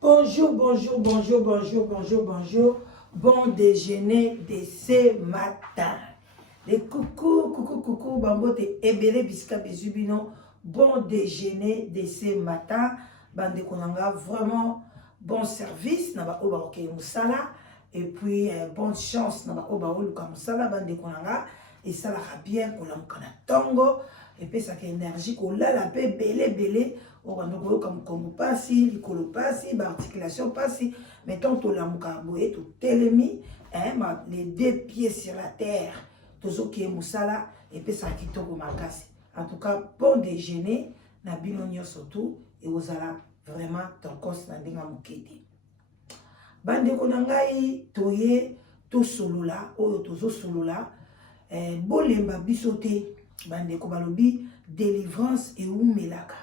Bonjour, bonjour, bonjour, bonjour, bonjour, bonjour. Bon déjeuner de ce matin. Les coucou, coucou, coucou, bambo te ebele biska bizubino. Bon déjeuner de ce matin. Bande konanga, vraiment bon service. Naba oba oke musala. Et puis, bonne chance. Naba oba oluka musala. Bande konanga. Et ça la bien, qu'on a tongo. Et puis, ça a énergie, qu'on l'a la paix, belé. Comme pasi, likolo pasi, articulation pasi, mettons tout la moukaboé, tout telemi, les deux pieds sur la terre, tout ce qui est moussala, et puis ça qui tombe makasi. En tout cas, bon déjeuner, na binonio surtout, et vous allez vraiment ton cos na dinga mukete. Bande konangai, toye, to solula, oyo tozo solula, bolemba bisote, bande kobalobi, délivrance et ou melaka.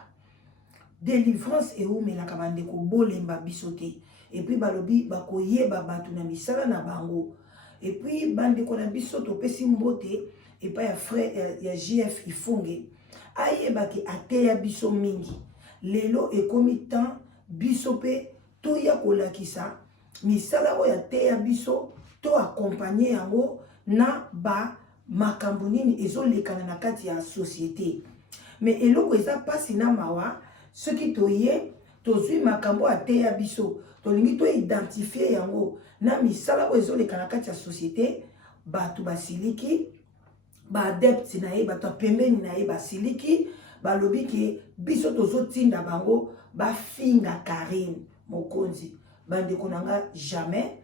Délivrance et où mais la kabande ko bolemba bisoté et puis balobi bakoye babatu na misala na bango et puis bande ko na bisoto pesi mbote et pas ya frère ya JF ifunge aye baki ateya biso mingi lelo ekomi temps bisope to ya kolakisa misala o ya teya biso to accompagner yango na ba makambo nini ezolekana na kati ya société mais eloko eza pasi na mawa ce qui toye tozui makambo ateya biso tolingi to identifier yango na misala o ezoleka na kati ya société batu basiliki ba adepte na ye batu pembeni na ye basiliki balobi ke biso tozotinda bango bafinga Karine mokonzi bandeko nanga jamais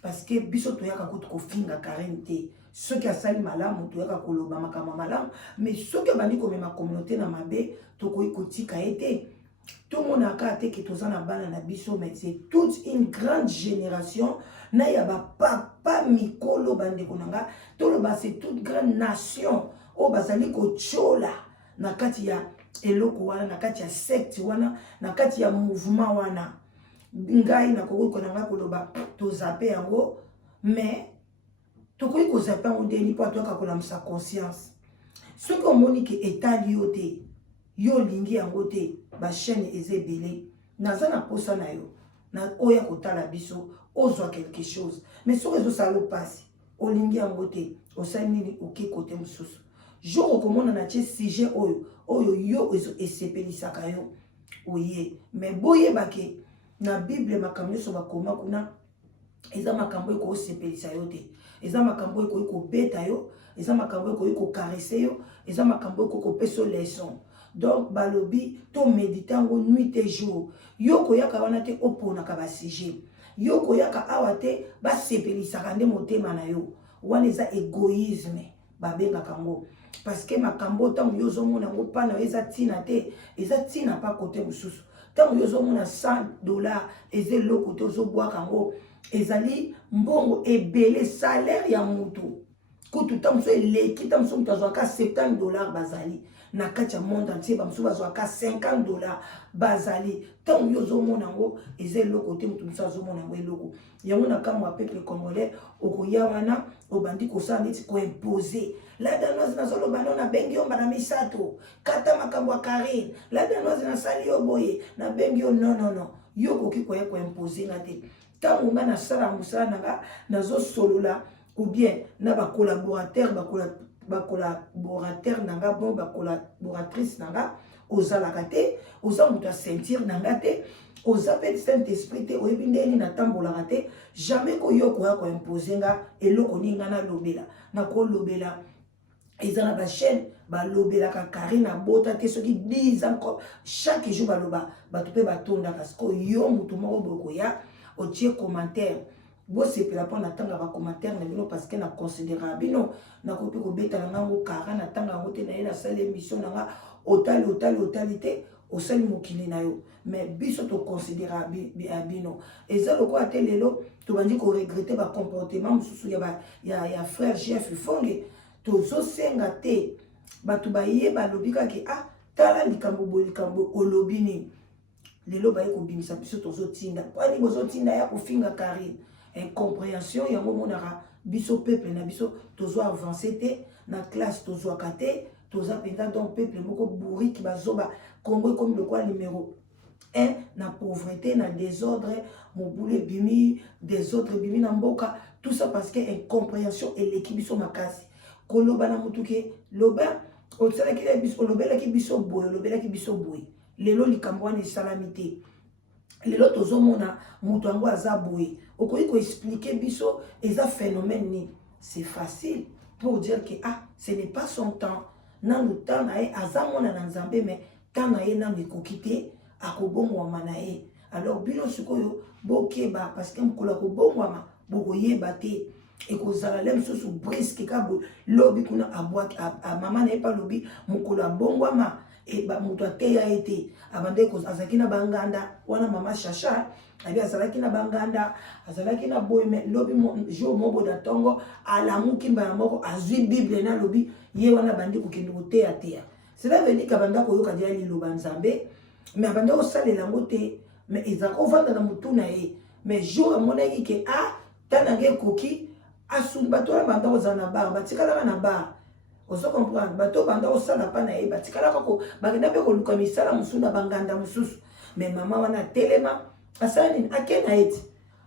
parce que biso toyaka kutu kofinga Karine te soki asali malamu toyaka koloba makambo malamu mais soki bandi komema communauté na mabe tokoki kotika ete tout le monde a été que tous en a bana na biso mais c'est toute une grande génération na ya ba papa mikolo bande konanga to lo ba c'est toute grande nation o bazali ko chola na kati ya eloko wana na kati ya secte wana na kati ya mouvement wana ngai na kokoki konanga koloba to zape yango mais to koki ko zape yango ndeni po to ka kolamisa conscience ce que moni ke etali yo te yo lingi yango te ba chaîne ezebele naza na posa na yo na oya kotala biso ozwa quelque chose mais so rezo salo pasi olingi yango te osali nini oki kote mususu jour okomona na tie sujet oyo yo esepelisaka yo oye mais boye bake na bible makambo nyonso bakoma kuna eza makambo eko sepelisa yo te eza makambo eko kobeta yo eza makambo eko caresse yo eza makambo eko kopesa leçon. Donc, balobi, to méditango nuit et jour. Yoko yaka wana te opona ka ba sujet. Yoko yaka awate ba sepelisa kande motema na yo. Wana eza égoïsme. Ba benga kango. Parce que makambo tango yozo mona ngo pana eza tina te, eza tina pa côté mususu. Tango yozo mona $100 eze loko te ozo bwa kango. Ezali mbongo ebele salaire ya mutu. Kutu tango so eleki tango so mutazwa ka $70 bazali. Na kati ya monde entier ba msuba zo ka $50 bazali tant yozo monango eze loko te mutu msa zo monango eloko yango na kama peuple congolais okoya wana obandi ko sa neti ko imposer la danoise na zolo bano na bengi yo bana misato kata makambo ya Karine la danoise na sali yo boye na bengi yo non yo koki ko imposer na te tant nga na sala musala na zo solola ou bien na ba collaborateur ba collaborateur nanga bon ba collaboratrice nanga ozalaka te oza mutu sentir nanga te oza pe Saint Esprit te oyebi ndeni na tambolaka te jamais koyoko ya ko imposer nga eloko ninga na lobela na ko lobela eza na ba chaîne ba lobela ka Karine bota te soki 10 ans chaque jour ba loba ba to pe ba tonda parce que yo mutu moko boko ya o tie commentaire. Bo sepela po na tanga ba commentaire na bino parce que na considérer bino na kopi ko beta na ngo kara na tanga ngo te na ina sala émission na nga otalité o sali mokili na yo mais biso to considérer bino ezalo ko atelelo to bandi ko regretter ba comportement mususu ya frère Jeff Fonge to zo senga te batu ba ye ba lobika ke tala likambo olobini lelo ba ko bimisa biso to zo tinda kwani bozo tinda ya kofinga Karine incompréhension yango monaka biso peuple na biso tozo avancer te na classe tozo akate toza penda donc peuple moko bourri ki bazoba Congo comme le quoi numéro hein, na pauvreté, na désordre, mon boulet bimi, désordre bimi na mboka, tout ça parce que incompréhension et l'équipe sont makasi. Koloba na mutuke, loba, o tsala ki biso, lobela ki biso boy, lobela ki biso boy. Lelo likambo wana salamité. Lelo tozomona mutu yango aza boy. Okoki ko expliquer biso eza phénomène ni. C'est facile pour dire que ah, ce n'est pas son temps. Nan le temps na e azamona na nzambe mais temps na e nan ekokite akobongwama na ye. Alors bino sikoyo bokeba parce que mkola kobongwama bokoyeba te ekozala le msusu briske kabo lobi kuna abwaki mama na ye pa lobi mokolo abongwama e ba mutu ateya ete abande ko azalaki na banganda wana mama Chacha abi azalaki na banganda azalaki na boy mais lobi jour mobo da tongo alamuki mbala moko azwi bible na lobi ye wana bandi kokende koteya teya. Cela veut dire kabanda koyoka dia liloba nzambe mais abande kosalela ngo te mais ezaka ovanda na mutu na ye mais jour amonaki ke ah tanange koki asumba to na banda kozala na bar batikala na bar. Ozo comprendre bato banda osala pa na ye batikala kako bagenda pe koluka misala musuna banganda mususu mais maman wana telema asala nini akena eti.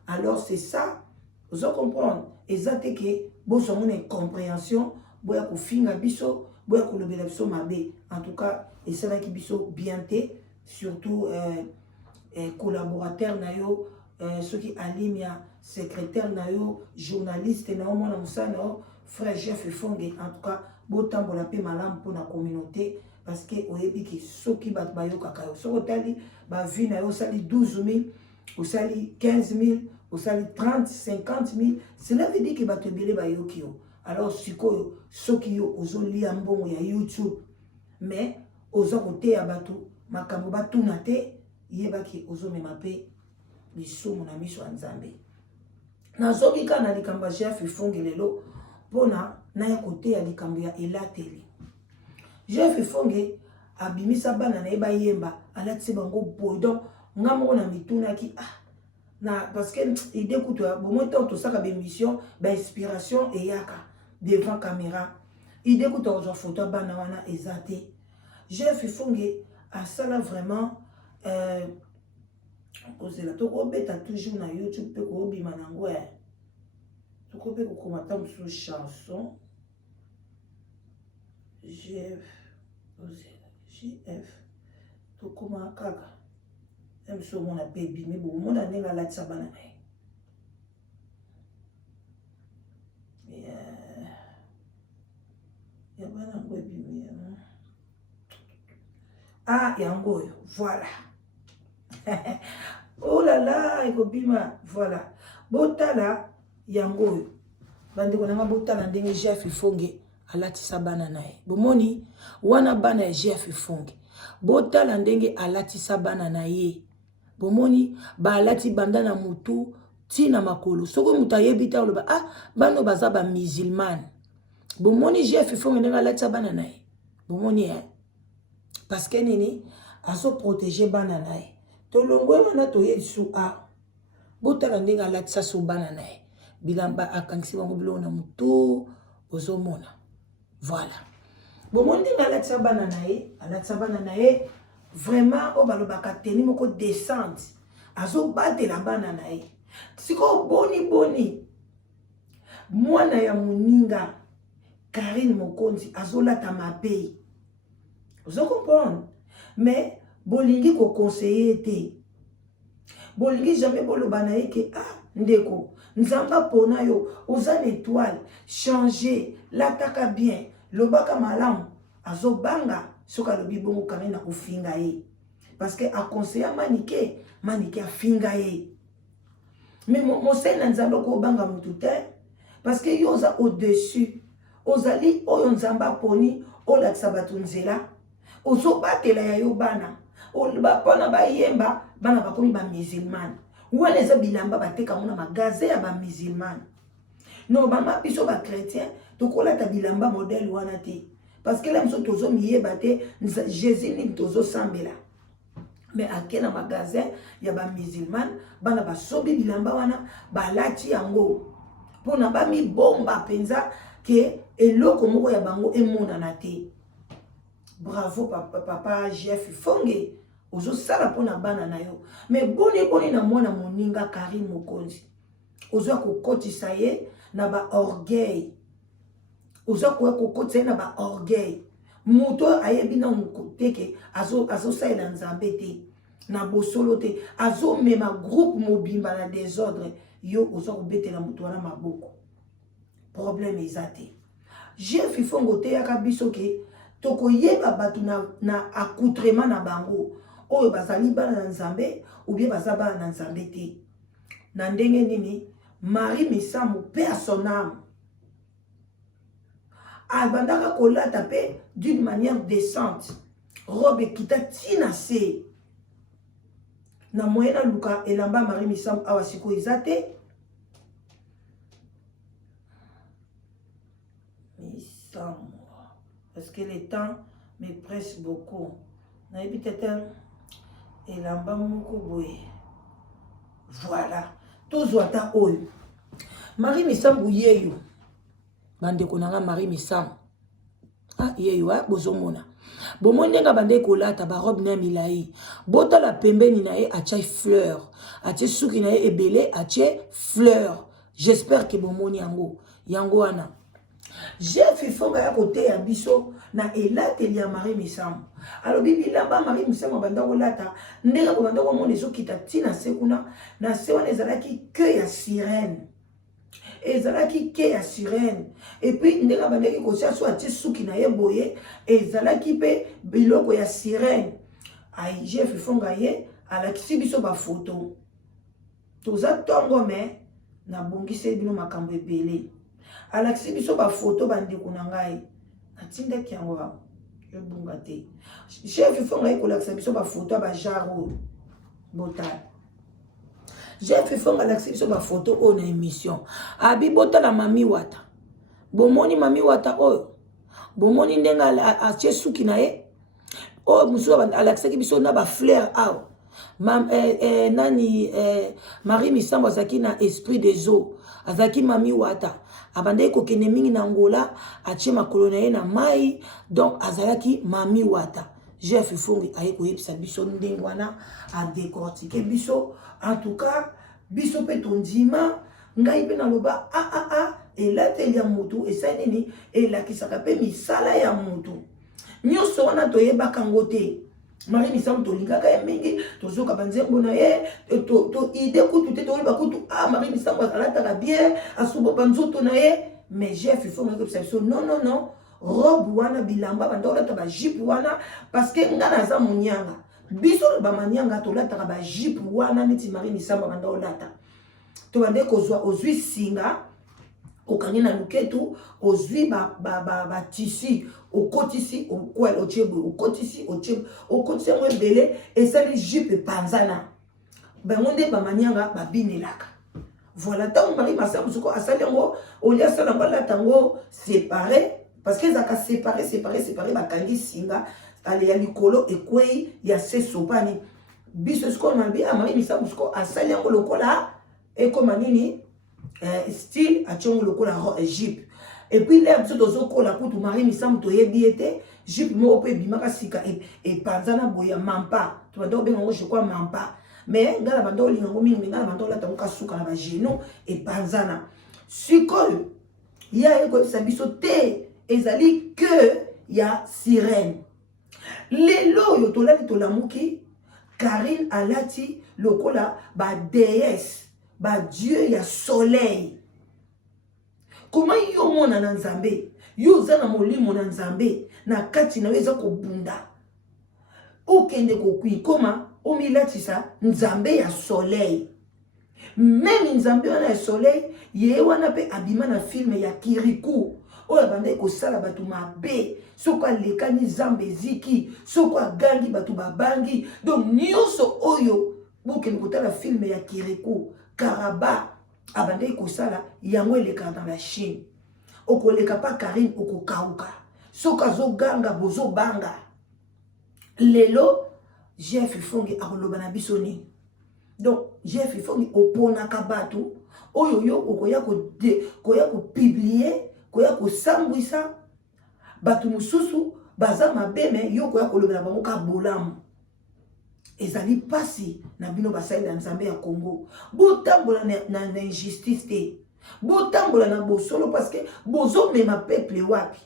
Alors c'est ça ozo comprendre ezate ke boso mona compréhension boya kofinga biso boya kolobela biso mabe en tout cas esala ki biso bien te surtout collaborateur na yo ceux qui alimia secrétaire na yo journaliste na yo mona musana na yo frère Jeff Fonge en tout cas botambola pe malamu pour la communauté parce que oyebi ki soki bat bayo kakayo soko tali ba vie na yo sali 12 000 ou sali 15 000 ou sali 30 50 000 cela veut dire que bato ebele bayo kio. Alors sikoyo soki yo ozo lia mbongo ya YouTube mais ozo kote ya bato makambo batuna te yebaki ozo mema pe lisumu na miso ya Nzambe. Nazoki kana likambo ya Jeff Fonge lelo pona na ya kote ya likambo ya elateli. Jeff Fonge abimisa bana na eba yemba alati bango boy donc ngamo na mituna ki ah na parce que idée kutu bon moi tant to saka be mission ba inspiration et yaka devant caméra idée kutu ozo photo bana wana ezate. Jeff Fonge a sala vraiment cause la to obeta toujours na YouTube pe ko bima nango to ko pe ko komata musu chanson GF to koma kaka même so mona baby mais bon mona nenga la tsabana ya bana ko baby ah yango voilà. Oh là là ekobima voilà botala yango bande konanga botala ndenge Jeff Fonge alatisa bana nae bomoni wana bana ya Jeff Fonge botala ndenge alatisa bana na ye bomoni ba alati banda na mutu tina makolo soko mutu ayebita oloba ah bano baza ba musulman bomoni Jeff Fonge ndenge alatisa bana nae bomoni parce que nini aso protéger bana nae tolongwe wana toye su a botala ndenge alatisa so bana nae bilamba akangisi bango bilo na mutu ozomona. Voilà. Bon, mon ding alatisa bana na ye vraiment o balobaka teni moko descente azo batela bana na ye siko boni mwana ya moninga Karine Mokonzi azolata mapei ozo comprendre mais bolingi ko conseiller te bolingi jamais boloba na ye ke ah ndeko nzamba pona yo oza l'étoile changer lataka bien lobaka malamu azobanga soka lobi bongo kame na kofinga ye parce que a conseiller manike afinga ye mais mosai na nzamba ko banga mutu te parce que yo oza au-dessus ozali oyo nzamba poni olatisa bato nzela ozobatela ya yo bana pona bayemba bana bakomi ba musulman wana eza bilamba bateka mona magasin ya ba musulman non bama biso ba chrétien tokolata bilamba modèle wana te parce que là nous tozo miyeba te Jésus ni tozo sambela mais akena magasin ya ba musulman bana basobi bilamba wana balati yango pona ba mi bomba penza ke eloko moko ya bango emona na te. Bravo papa Jeff Fonge ozo sala pona bana na yo mais boni na mwana moninga Karim Mokonzi ozo kokotisa ye na ba orgueil ozo kokotisa ye na ba orgueil moto ayebi na mukoteke azo saela nzambe te na bosolo te azo mema groupe mobimba na désordre yo ozo kobetela moto wana maboko problème ezate Jeff Ifongo te yaka biso ke toko yeba batu na accoutrement na bango oyo bazali bana na nzambe ou bien bazaba na nzambe te na ndenge nini Marie Misambo paix à son âme abandaka kolata pe d'une manière décente robe kita tina se na moyena luka elamba Marie Misambo awa siko ezate parce que le temps me presse beaucoup. Naïbi tete elamba moko boye. Voilà. Tozwata oyo. Marie Misambo yeyo. Bande konanga Marie Misambo. Ah yeyo bozomona. Bomonde nga bande kolata ba robe na milai. Bota la pembeni na ye acha fleur. Ache suki na ye ebele ache fleur. J'espère que bomoni yango. Yango wana. Jeff Ifonga ya kote ya biso na elateli ya Marie Misambo. Alors bibi lamba Marie Misambo banda kolata ndenge ko banda ko mona ezokita tina sekuna na se wana ezalaki que ya sirène. Ezalaki que ya sirène. Et puis ndenge bandaki ko sia so ati suki na ye boye ezalaki pe biloko ya sirène. Ai Jeff Ifonga ye alakisi biso ba photo. Toza tongo me na bongise bino makambo ebele. Alakisi biso ba photo bandeko na ngai atinda kiango yo bunga te Chef Ifonga ye kolakisa biso ba photo ba jaro botal Chef Ifonga alakisi biso ba photo o na émission abi botala mami wata bomoni mami wata oyo bomoni ndenga atie suki na ye o musu alakisa biso na ba fleur aw nani Marie Misambo azaki na esprit des eaux azaki mami wata abandai kokene mingi na Angola atie makolo na ye na mai donc azalaki mami wata Jeff Ifonga aye koyebisa biso ndenge wana a décortiquer biso en tout cas biso pe tondima ngai pe na loba elateli ya mutu esali nini elakisaka pe misala ya mutu nyonso wana toyebaka ngo te Marie Misambo tolingaka ye mingi tozoka banzembo na ye to ide kutu te toloba kutu Marie Misambo alataka bien asubo banzoto na ye mais Jeff Ifonga ngobisa biso non robe wana bilamba banda olata ba jupe wana parce que nga naza monyanga biso ba manyanga tolataka ba jupe wana neti Marie Misambo banda olata to bande kozwa ozwi singa okangi na luketu ozwi ba tissu okotisi okwela ochebo okotisi ochebo okotisi ngo ebele esali jupe panzana bango nde bamanyanga babinelaka voilà tant Marie Misambo suko asali ngo olia sala ngala tango séparé parce que zaka séparé bakangi singa ale ya likolo ekwei ya sesopani biso suko mabi Marie Misambo suko asali ngo lokola ekoma nini style achongo lokola Egypte et puis là biso tozokola kutu Marie Misambo toyebi ete jupe moko pe bimaka sika et panzana boya mampa to bando benga ngo je crois mampa mais ngala bando linga ngo mingi ngala bando la tango suka na ba genou et panzana sikoyo ya eko biso te ezali que ya sirène lelo yo tolali tolamuki Karine alati lokola ba déesse ba Dieu ya soleil. Comment yo mona na nzambe? Yo zana molimo na nzambe na kati na weza ko bunda. Okende kokui koma omilatisa nzambe ya soleil. Même nzambe wana ya soleil ye wana pe abima na film ya Kirikou. Oya bande ko sala batu mabe, soko lekani zambe ziki, soko gangi batu babangi. Donc nyonso oyo bokende kotala film ya Kirikou. Karaba abandai kosala yango eleka dans la Chine okoleka pa Karine okokauka soka zo ganga bozo banga lelo Jeff Ifonga akoloba na biso ni donc Jeff Ifonga opona kabatu oyo yo okoya ko publier koya ko sambwisa batu mususu baza mabeme yo koya koloba na bango ka bolamu ezali pasi na bino basali na nzambe ya Congo. Botambola na injustice te. Botambola na bosolo parce que bozo mema peuple wapi.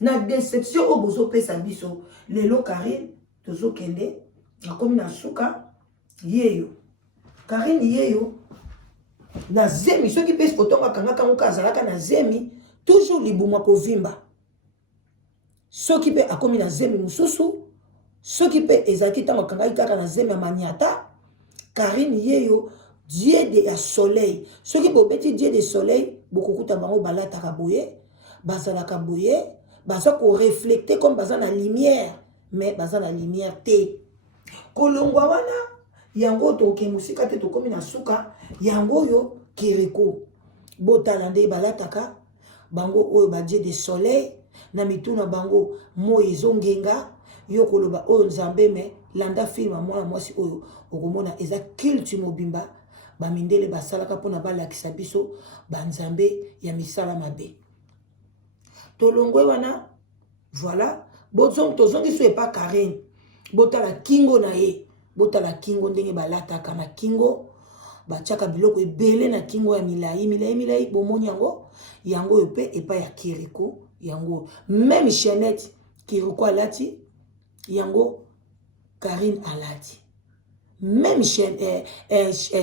Na déception o bozo pesa biso. Lelo Karine tozo kende akomi na suka yeyo. Karine yeyo na zemi soki pesi kotonga kangaka muka azalaka na zemi toujours libumwa kovimba. Soki pe akomi na zemi mususu soki pe ezaki tango kangaki kaka na zemi ya maniata. Karine yeyo Dieu de ya soleil. Soki bobeti Dieu de soleil bokokuta bango balataka boye bazalaka boye baza ko refléter comme baza na lumière mais baza na lumière te. Kolongwa wana yango toke musika te tokomi na suka yango yo kiriko botala nde balataka bango oyo ba Dieu de soleil na mituna bango moyezo ngenga yo koloba oyo nzambe me landa film mwana mwasi oyo okomona eza culte mobimba bamindele basalaka pona balakisa biso banzambe ya misala mabe tolongwe wana voilà bozong tozongi so epa Karine botala kingo na ye botala kingo ndenge balataka na kingo bachaka biloko ebele na kingo ya milai bomoni yango yo pe epa ya Kiriko yango même chaînette Kiriko alati yango Karine alati même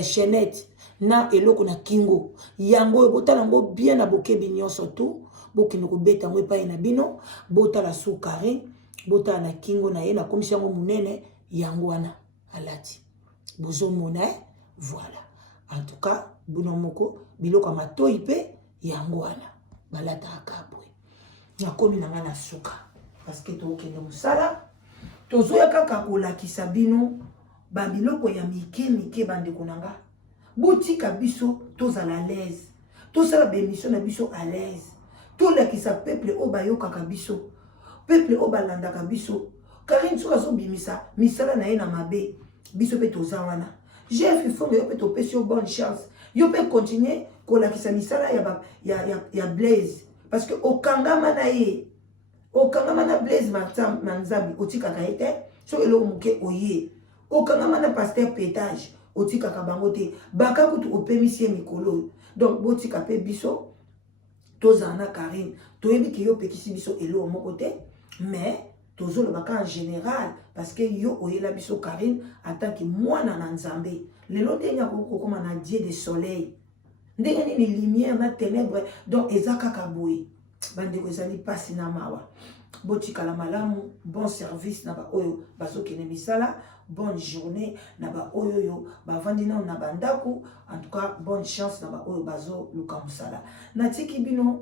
chaînette na eloko na kingo yango botala yango bien na bokebi nyonso tu bokino kobeta yango epai na bino botala su Karine botala na kingo na ye na komisi yango munene yango wana alati bozomona voilà en tout cas buno moko biloko ya matoi pe yango wana balataka boye nakomi na nga na suka parce que tokende mosala tozoya kaka kolakisa bino babiloko ya mike bandeko na nga botika biso tozala à l'aise tosala bémission na biso à l'aise tolakisa peuple oyo bayokaka biso peuple oyo balandaka biso Karine soki azobimisa misala na ye na mabe biso mpe toza wana Jeff Fongo yo mpe topesi yo bonne chance yo mpe continuer kolakisa misala ya Blaise parce que okangama na ye okangama na Blaise Manzabi otikaka ye te so eloko moke oye okangama na Pasteur Pétage otikaka bango te baka kutu opemisi ye mikolo donc botika pe biso tozala na Karine toyebi ke yo pekisi biso eloko moko te mais tozolobaka en général parce que yo oyela biso Karine en tant que mwana na nzambe lelo ndenge akokoma na Dieu de soleil ndenge nini lumière na ténèbre donc eza kaka boye bandeko ezali pasi na mawa botikala malamu bon service na ba oyo bazokende misala bonne journée na ba oyo yo bavandi na bandako en tout cas bonne chance na ba oyo bazo luka musala natiki bino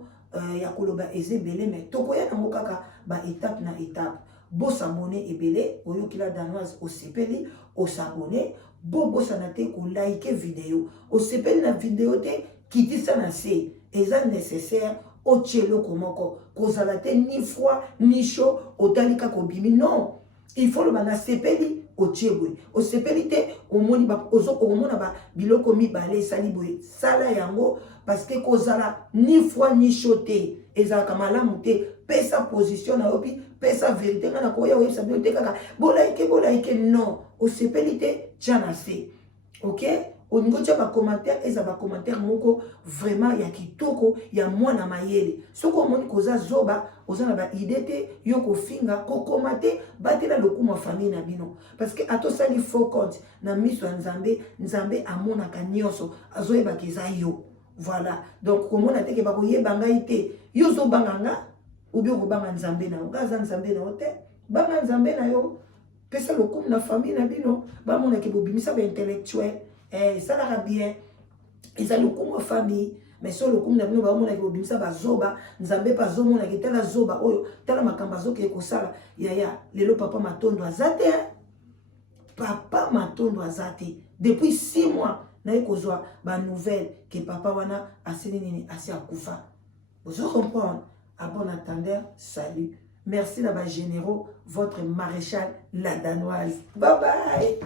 ya koloba ezebele mais tokoya nango kaka ba étape na étape bosabone ebele oyo kila danoise osepeli osabone bosana te ko like vidéo osepeli na vidéo te kitisa na se eza nécessaire ochelo komoko kozala te ni froid ni chaud otalika kobimi non il faut le bana sepeli ochebwe osepeli te omoni ba ozokomona ba biloko mibale sali boye sala yango parce que kozala ni froid ni chaud te ezalaka malamu te pesa position na yopi pesa vérité ngana koya oyebisa bino te kaka bolaike non osepeli te tjana se ok oningo tia ba commentaire eza ba commentaire moko vraiment ya kitoko ya mwana mayele soko omoni koza zoba ozana ba idée te yo kofinga kokoma te batela lokumu famille na bino parce que atosali faux compte na miso ya nzambe amonaka nyonso azoyebaka eza yo voilà donc komona te ke bakoyeba ngai te yo zobanga nga ou bien kobanga nzambe na yo ngaza nzambe na yo te banga nzambe na yo pesa lokumu na famille na bino bamona ke bobimisa ba intellectuel ça l'a bien ils ont le coup famille mais sur le coup na bino ba mona ke bobimisa bazoba nzambe pa zomona ke tala zoba oyo tala makamba zoke ko sala ya lelo papa matondo azate papa matondo azate depuis 6 mois na ekozwa ba nouvelle que papa wana asili nini asi akufa vous comprenez à bon attendeur salut merci na ba généraux votre maréchal la danoise bye bye